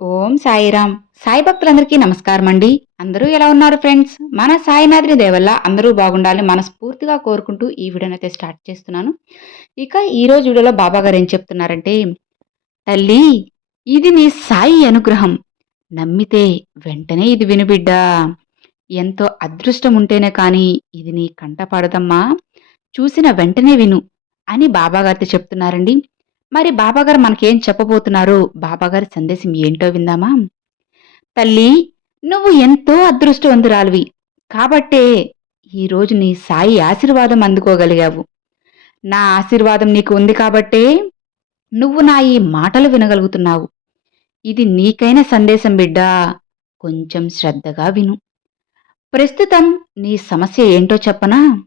ఓం సాయిరామ్. సాయి భక్తులందరికీ నమస్కారం అండి అందరూ ఎలా ఉన్నారు ఫ్రెండ్స్? మన సాయినాథుని దేవల్ల అందరూ బాగుండాలని మనస్ఫూర్తిగా కోరుకుంటూ ఈ వీడియోని అయితే స్టార్ట్ చేస్తున్నాను. ఇక ఈ రోజు వీడియోలో బాబా గారు ఏం చెప్తున్నారంటే తల్లి ఇది నీ సాయి అనుగ్రహం. నమ్మితే వెంటనే ఇది వినుబిడ్డా ఎంతో అదృష్టం ఉంటేనే కానీ ఇది నీ కంట పడదమ్మా. చూసిన వెంటనే విను అని బాబాగారితో చెప్తున్నారండి. మరి బాబాగారు మనకేం చెప్పబోతున్నారు? బాబాగారి సందేశం ఏంటో విందామా? తల్లి నువ్వు ఎంతో అదృష్టవంతురాలివి. కాబట్టే ఈరోజు నీ సాయి ఆశీర్వాదం అందుకోగలిగావు. నా ఆశీర్వాదం నీకు ఉంది కాబట్టే నువ్వు నా ఈ మాటలు వినగలుగుతున్నావు. ఇది నీకైన సందేశం బిడ్డా. కొంచెం శ్రద్ధగా విను. ప్రస్తుతం నీ సమస్య ఏంటో చెప్పనా?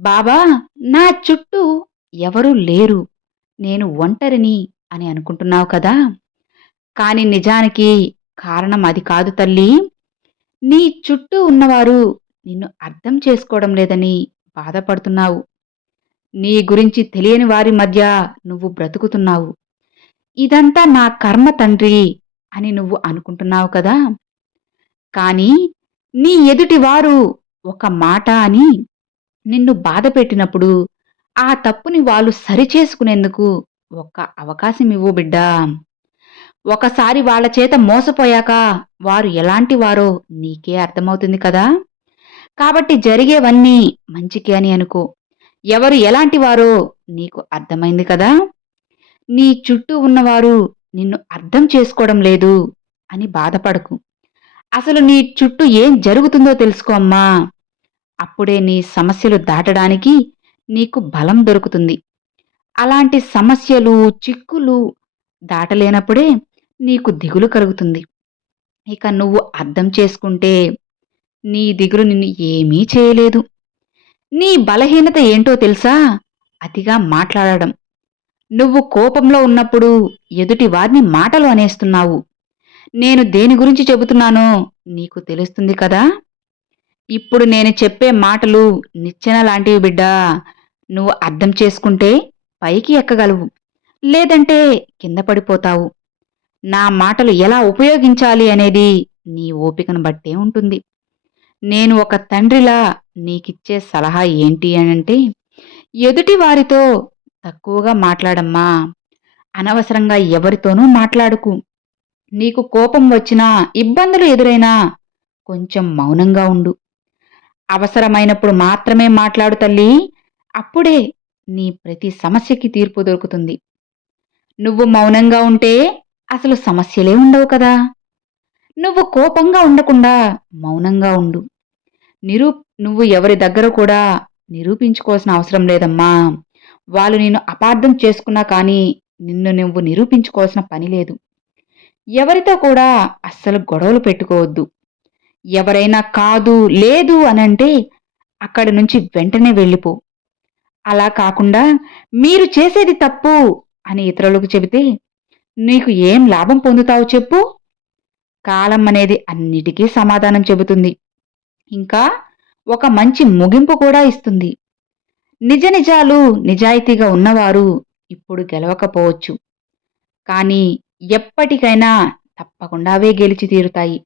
బాబా నా చుట్టూ ఎవరూ లేరు. నేను ఒంటరిని అని అనుకుంటున్నావు కదా? కాని నిజానికి కారణం అది కాదు తల్లి. నీ చుట్టూ ఉన్నవారు నిన్ను అర్థం చేసుకోవడం లేదని బాధపడుతున్నావు. నీ గురించి తెలియని వారి మధ్య నువ్వు బ్రతుకుతున్నావు. ఇదంతా నా కర్మ తండ్రి అని నువ్వు అనుకుంటున్నావు కదా? కానీ నీ ఎదుటివారు ఒక మాట అని నిన్ను బాధ పెట్టినప్పుడు ఆ తప్పుని వాళ్ళు సరిచేసుకునేందుకు ఒక్క అవకాశం ఇవ్వు బిడ్డా. ఒకసారి వాళ్ళ చేత మోసపోయాక వారు ఎలాంటి వారో నీకే అర్థమవుతుంది కదా. కాబట్టి జరిగేవన్నీ మంచికే అని అనుకో. ఎవరు ఎలాంటి వారో నీకు అర్థమైంది కదా. నీ చుట్టూ ఉన్నవారు నిన్ను అర్థం చేసుకోవడం లేదు అని బాధపడకు. అసలు నీ చుట్టూ ఏం జరుగుతుందో తెలుసుకో అమ్మా. అప్పుడే నీ సమస్యలు దాటడానికి నీకు బలం దొరుకుతుంది. అలాంటి సమస్యలు చిక్కులు దాటలేనప్పుడే నీకు దిగులు కలుగుతుంది. ఇక నువ్వు అర్థం చేసుకుంటే నీ దిగులు నిన్ను ఏమీ చేయలేదు. నీ బలహీనత ఏంటో తెలుసా? అతిగా మాట్లాడడం. నువ్వు కోపంలో ఉన్నప్పుడు ఎదుటి వారిని మాటలు అనేస్తున్నావు. నేను దేని గురించి చెబుతున్నానో నీకు తెలుస్తుంది కదా? ఇప్పుడు నేను చెప్పే మాటలు నిచ్చెన లాంటివి బిడ్డా. నువ్వు అర్థం చేసుకుంటే పైకి ఎక్కగలవు. లేదంటే కింద పడిపోతావు. నా మాటలు ఎలా ఉపయోగించాలి అనేది నీ ఓపికను బట్టే ఉంటుంది. నేను ఒక తండ్రిలా నీకిచ్చే సలహా ఏంటి అనంటే ఎదుటి వారితో తక్కువగా మాట్లాడమ్మా. అనవసరంగా ఎవరితోనూ మాట్లాడుకు. నీకు కోపం వచ్చినా ఇబ్బందులు ఎదురైనా కొంచెం మౌనంగా ఉండు. అవసరమైనప్పుడు మాత్రమే మాట్లాడు తల్లి. అప్పుడే నీ ప్రతి సమస్యకి తీర్పు దొరుకుతుంది. నువ్వు మౌనంగా ఉంటే అసలు సమస్యలే ఉండవు కదా. నువ్వు కోపంగా ఉండకుండా మౌనంగా ఉండు. నిరూ నువ్వు ఎవరి దగ్గర కూడా నిరూపించుకోవాల్సిన అవసరం లేదమ్మా. వాళ్ళు నేను అపార్థం చేసుకున్నా కానీ నిన్ను నువ్వు నిరూపించుకోవాల్సిన పని లేదు. ఎవరితో కూడా అస్సలు గొడవలు పెట్టుకోవద్దు. ఎవరైనా కాదు లేదు అనంటే అక్కడి నుంచి వెంటనే వెళ్ళిపో. అలా కాకుండా మీరు చేసేది తప్పు అని ఇతరులకు చెబితే నీకు ఏం లాభం పొందుతావు చెప్పు. కాలం అనేది అన్నిటికీ సమాధానం చెబుతుంది. ఇంకా ఒక మంచి ముగింపు కూడా ఇస్తుంది. నిజ నిజాలు నిజాయితీగా ఉన్నవారు ఇప్పుడు గెలవకపోవచ్చు. కానీ ఎప్పటికైనా తప్పకుండా అవే గెలిచి తీరుతాయి.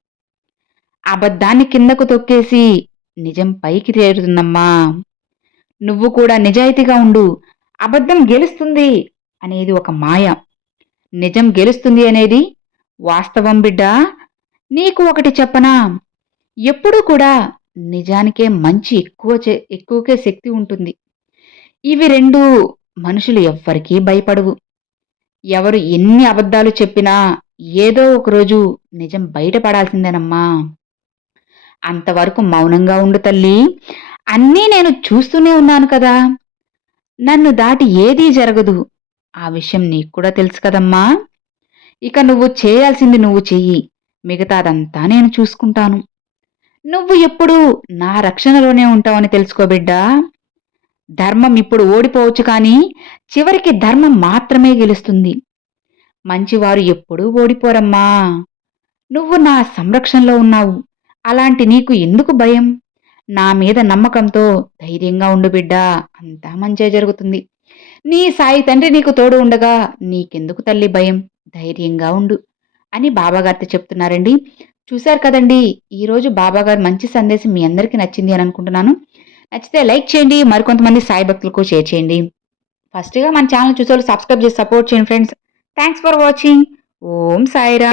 అబద్ధాన్ని కిందకు తొక్కేసి నిజం పైకి తేరుతుందమ్మా. నువ్వు కూడా నిజాయితీగా ఉండు. అబద్ధం గెలుస్తుంది అనేది ఒక మాయ. నిజం గెలుస్తుంది అనేది వాస్తవం బిడ్డా. నీకు ఒకటి చెప్పనా? ఎప్పుడూ కూడా నిజానికే మంచి ఎక్కువ ఎక్కువకే శక్తి ఉంటుంది. ఇవి రెండు మనుషులు ఎవ్వరికీ భయపడవు. ఎవరు ఎన్ని అబద్ధాలు చెప్పినా ఏదో ఒకరోజు నిజం బయటపడాల్సిందేనమ్మా. అంతవరకు మౌనంగా ఉండు తల్లి. అన్నీ నేను చూస్తూనే ఉన్నాను కదా. నన్ను దాటి ఏదీ జరగదు. ఆ విషయం నీకు కూడా తెలుసు కదమ్మా. ఇక నువ్వు చేయాల్సింది నువ్వు చెయ్యి. మిగతాదంతా నేను చూసుకుంటాను. నువ్వు ఎప్పుడు నా రక్షణలోనే ఉంటావని తెలుసుకోబిడ్డా ధర్మం ఇప్పుడు ఓడిపోవచ్చు కానీ చివరికి ధర్మం మాత్రమే గెలుస్తుంది. మంచివారు ఎప్పుడూ ఓడిపోరమ్మా. నువ్వు నా సంరక్షణలో ఉన్నావు. అలాంటి నీకు ఎందుకు భయం? నా మీద నమ్మకంతో ధైర్యంగా ఉండు బిడ్డా అంతా మంచే జరుగుతుంది. నీ సాయి తండ్రి నీకు తోడు ఉండగా నీకెందుకు తల్లి భయం? ధైర్యంగా ఉండు అని బాబాగారితో చెప్తున్నారండి. చూశారు కదండి ఈరోజు బాబాగారు మంచి సందేశం మీ అందరికీ నచ్చింది అని అనుకుంటున్నాను. నచ్చితే లైక్ చేయండి మరికొంతమంది సాయి భక్తులకు షేర్ చేయండి. ఫస్ట్గా మన ఛానల్ చూసే సబ్స్క్రైబ్ చేసి సపోర్ట్ చేయండి friends. Thanks for watching. Om సాయిరా